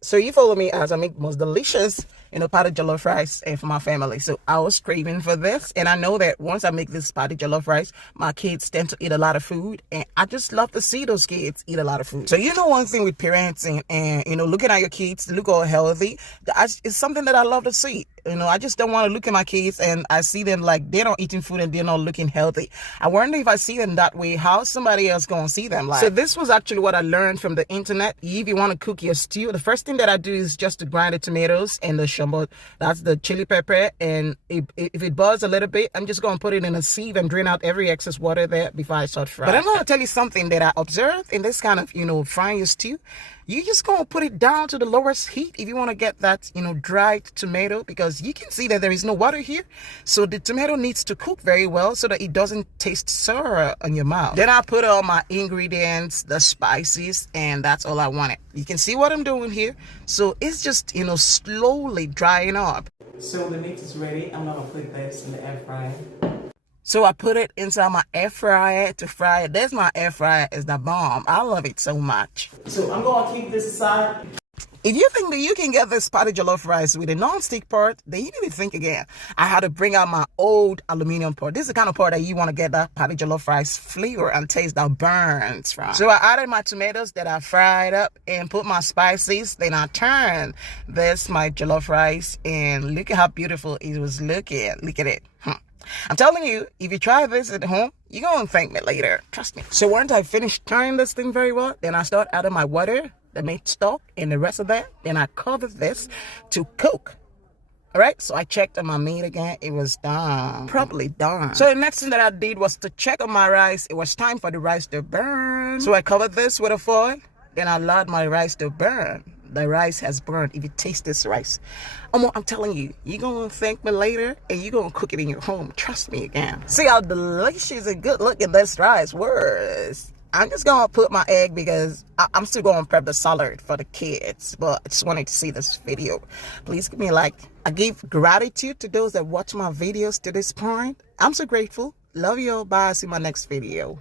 So you follow me as I make most delicious, potted jollof rice for my family. So I was craving for this, and I know that once I make this potted jollof rice, my kids tend to eat a lot of food, and I just love to see those kids eat a lot of food. So one thing with parenting and looking at your kids look all healthy, it's something that I love to see. I just don't want to look at my kids and I see them like they're not eating food and they're not looking healthy. I wonder if I see them that way, how somebody else gonna see them like. So this was actually what I learned from the internet. If you want to cook your stew, the first thing that I do is just to grind the tomatoes and the shambot, that's the chili pepper, and if it boils a little bit, I'm just gonna put it in a sieve and drain out every excess water there before I start frying. But I'm gonna tell you something that I observed in this kind of frying your stew. You just gonna put it down to the lowest heat if you want to get that dried tomato, because you can see that there is no water here, so the tomato needs to cook very well so that it doesn't taste sour on your mouth. Then I put all my ingredients, the spices, and that's all I wanted. You can see what I'm doing here. So it's just slowly drying up. So the meat is ready. I'm gonna put this in the air fryer. So I put it inside my air fryer to fry it. There's my air fryer. It's the bomb. I love it so much. So I'm going to keep this aside. If you think that you can get this potted jollof rice with a non-stick pot, then you need to think again. I had to bring out my old aluminum pot. This is the kind of pot that you want to get that potted jollof rice flavor and taste that burns from. So I added my tomatoes that I fried up and put my spices. Then I turned my jollof rice, and look at how beautiful it was looking. Look at it. I'm telling you, if you try this at home, you're going to thank me later. Trust me. So once I finish turning this thing very well, then I start adding my water, the meat stock, and the rest of that. Then I cover this to cook. All right, so I checked on my meat again. It was done, properly done. So the next thing that I did was to check on my rice. It was time for the rice to burn. So I covered this with a foil. Then I allowed my rice to burn. The rice has burned. If you taste this rice, I'm telling you, you're going to thank me later, and you're going to cook it in your home. Trust me again. See how delicious and good looking this rice was. I'm just going to put my egg because I'm still going to prep the salad for the kids. But I just wanted to see this video. Please give me a like. I give gratitude to those that watch my videos to this point. I'm so grateful. Love you all. Bye. See you in my next video.